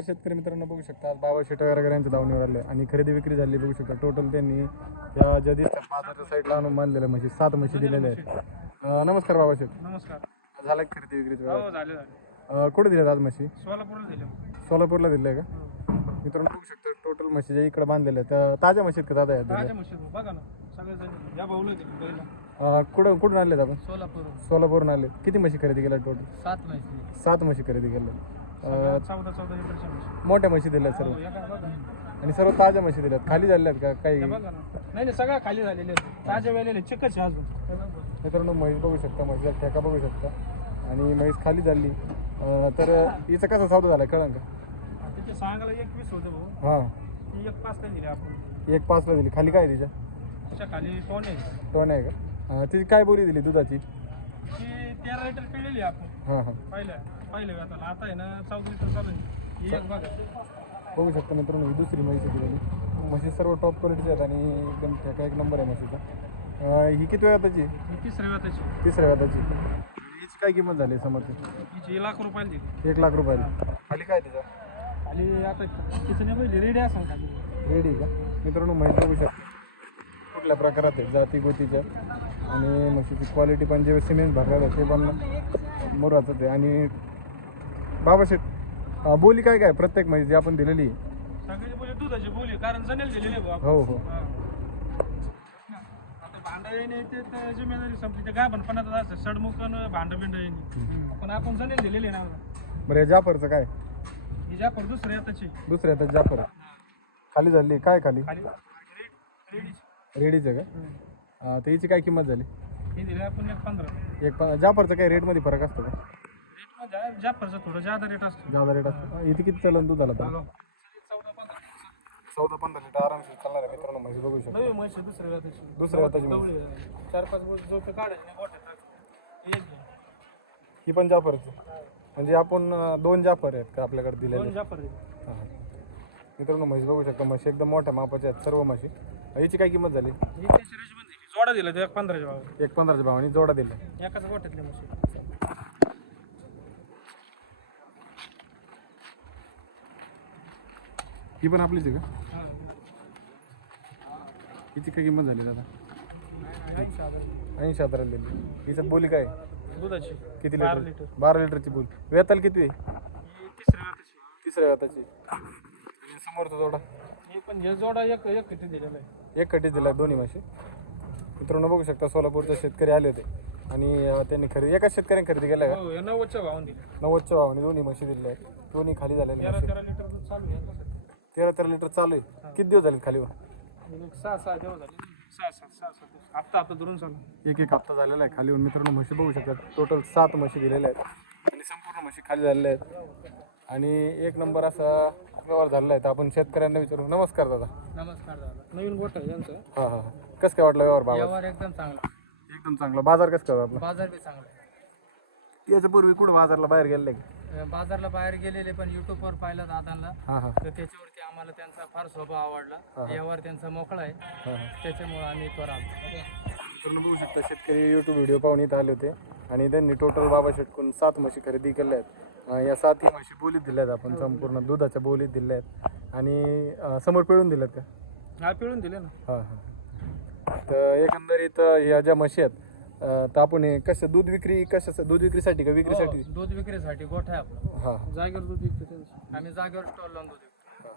शेतकरी मित्रांनो बघू शकता आज बाबा शेट वगैरे यांच्या दावणीवर आले आणि खरेदी विक्री झाली बघू शकता. टोटल त्यांनी या दिसतात बाजारच्या साईडला आणून बांधलेल्या म्हशी सात म्हशी दिलेल्या आहेत. अं, नमस्कार बाबा शेट नमस्कार. झालं का खरेदी विक्रीचं हो झाले झाले. अं, कुठे दिल्यात आज म्हशी? सोलापूरला दिले. सोलापूरला दिलं का? मित्रांनो बघू शकता टोटल म्हशी ज्या इकडे बांधलेल्या आहेत त्या ताज्या म्हशीत का दादा आहेत ताज्या म्हशी बघा ना सगळे जण या भाऊला दिले पहिला. अं, कुठं कुठून आणलेत आपण? सोलापूर सोलापूरहून आले किती म्हशी खरेदी केल्या टोटल सात म्हशी. सात म्हशी खरेदी केल्या. अं, चौदा चौदा लिटरच्या म्हशी मोठ्या म्हशी दिल्या सर्व. हो, बघा आणि सर्व ताज्या म्हशी दिल्यात. खाली झालेल्या आहेत का काही? या बघा ना. नाही नाही सगळ्या खाली झालेले आहेत. ताज्या वेळेले चिकच आहे अजून. मित्रांनो म्हैस बघू शकता म्हशीचा ठेका बघू शकता. आणि म्हैस खाली झाली. अं, तर हिचा कसा सौदा झाला कळंन का? सांगायला एक वीस होते भाऊ. हां. ती एक पाच काय दिली आपण. एक पाचला दिली. खाली काय आहे तिच्या? खाली टोन आहे. तो नाही का? अं, तिची काय बोरी दिली दुधाची? तेरा लिटर पिळलेली आपण. हां हां. पहिल्या पहिल्या वेळाला आता? आहे ना चौदा लिटर चालू आहे. ही एक बघा. बघू शकता मित्रांनो ही दुसरी म्हैस आहे दिलेली म्हशी सर्व टॉप क्वालिटीच्या आहेत आणि एकदम ठेका एक नंबर आहे म्हशीचा. अं, ही किती वेळा त्याची ही तिसऱ्या वेळाची. तिसऱ्या वेळाची. हिची काय किंमत झाली समजते हिची लाख रुपयाला दिली. एक लाख रुपयाला. खाली काय तिचा? खाली आता तिचं पहिली रेडी असं खाली रेडी का? मित्रांनो म्हैस बघू शकता. कुठल्या प्रकारात आहे? जाती गोतीच्या. आणि म्हशीची क्वालिटी पण जे सिमेंट भरलेलं ते पण मोराचंच आहे. आणि बाबा शेठ अं, बोली काय काय प्रत्येक म्हैस जी आपण दिलेली बोली दुधाची बोली कारण जनेल दिलेले. हो हो. भांडं येणे ते जिम्मेदारी संपली. ते भांडं बिंड येणे पण आपण जनेल दिलेले ना बरं या जाफरचं काय? ही पर दुसऱ्या जाफर. खाली झाली. काय खाली? खाली. रेडी. रेडीचं. का? अं, तर हिची काय किंमत झाली? ही दिली आपण एक पंधरा. एक पण जाफरचं काय रेटमध्ये फरक असतो का? रेट म्हणजे जाफरचा थोडं जादा रेट असतो. जादा रेट असतो. इथे किती चलन दूध आला तर? चौदा पंधरा चौदा पंधरा लिटर आरामशीर चालणार आहे मित्रांनो म्हशी बघू शकता. नवी म्हशी दुसऱ्या वेळाची दुसऱ्या हाताची म्हैस. कवळी चार पाच बोल झोपे काढायचे नाही गोठ्यात टाकायचे. एक घे. ही पण जाफरची. म्हणजे आपण अं, दोन जाफर आहेत का आपल्याकडे दिलेले? दोन जाफर दिले. हां. मित्रांनो म्हशी बघू शकता. म्हशी एकदम मोठ्या मापाच्या आहेत सर्व म्हशी. हिची काय किंमत झाली? ही त्याची जोडा दिला तो एक पंधराच्या भाव एक पंधराच्या भावाने जोडा दिला. एकाच गोठ्यातली म्हशी ही पण आपलीच आहे का? हिची काय किंमत झाली दादा ऐंशी हजाराला दिली. बोली काय? दुधाची. किती बारा लिटर? लिटर. बारा लिटरची बोल वेताल किती आहे? ही तिसऱ्या वेताची. आणि समोरचा जोडा? ही पण हे जोडा एक एक किती दिलेला आहे. एक कटीच दिला दोन्ही म्हशी मित्रांनो बघू शकता सोलापूरचे शेतकरी आले होते. आणि अं, त्यांनी खरेदी एकाच शेतकऱ्यांनी खरेदी केल्या का? हो नव्वदच्या भावाने दिले. नव्वदच्या भावाने दोन्ही म्हशी दिल्या आहेत. दोन्ही खाली झालेल्या तेरा म्हशी. तेरा लिटर दूध चालू आहे. तेरा तेरा लिटर चालू आहे. किती दिवस झाले खाली? एक सहा सहा दिवस झाले. सहा सहा सहा दिवस. धरून चालू एक एक हप्ता झालेला आहे खाली मित्रांनो म्हशी बघू शकता टोटल सात म्हशी दिलेल्या आहेत. आणि संपूर्ण म्हशी खाली झालेल्या आहेत. आणि एक नंबर असा व्यवहार झालेला आहे. तर आपण शेतकऱ्यांना विचारू. नमस्कार दादा. नमस्कार दादा. नवीन गोठा आहे यांचं. हां हां हां. कसं काय वाटलं व्यवहार बाबा व्यवहार एकदम चांगला. एकदम चांगला. बाजार कसं काय आपला? बाजार बी चांगला याच्यापूर्वी कुठं बाजारला बाहेर गेले आहे बाजारला बाहेर गेलेले पण युट्यूबवर पाहिलं दादांना. हां हां. तर त्याच्यावरती आम्हाला त्यांचा फार स्वभाव आवडला. व्यवहार त्यांचा मोकळा आहे. हां हां. त्याच्यामुळे आम्ही त्वर आलो. तुम्ही बघू शकता शेतकरी यूट्यूब व्हिडिओ पाहून इथं आले होते. आणि त्यांनी टोटल बाबा शेटकून सात म्हशी खरेदी केल्या आहेत. या सातही म्हशी बोलीत दिल्या आहेत आपण संपूर्ण दुधाच्या बोलीत दिल्या आहेत. आणि समोर पिळून दिल्यात का हा पिळून दिले ना. हां हां. तर एकंदरीत ह्या ज्या म्हशी आहेत तर आपण हे कसं दूध विक्री कशाचं दूध विक्रीसाठी का विक्रीसाठी? हो, दूध विक्रीसाठी गोठा आहे आपला. हां. जागेवर दूध विकतो आम्ही जागेवर स्टॉल लावून दूध विकतो.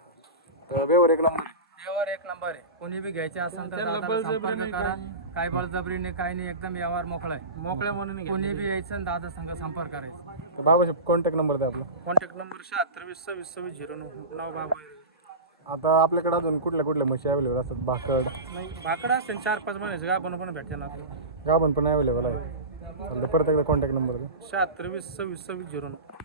तर व्यवहार एक नंबर. व्यवहार एक नंबर आहे. कोणी बी घ्यायचे असेल तर दादाला संपर्क करा. काय बळजबरीने काही नाही एकदम व्यवहार मोकळा आहे. मोकळ्या म्हणून कोणी बी यायचं आणि दादा संघ संपर्क करायचा. तर बाबा कॉन्टॅक्ट नंबर द्या आपला. कॉन्टॅक्ट नंबर शहात्तर वीस सव्वीस सव्वीस झिरो नऊ. नाव बाबा आता आपल्याकडे अजून कुठल्या कुठल्या म्हशी अवेलेबल असतात? भाकड. नाही भाकडं असते चार पाच महिन्याचे का पण पण भेटते ना आपल्याला. गाभण पण अवेलेबल आहे. चालतं परत एकदा कॉन्टॅक्ट नंबर द्या. शहात्तर वीस सव्वीस सव्वीस झिरो नऊ.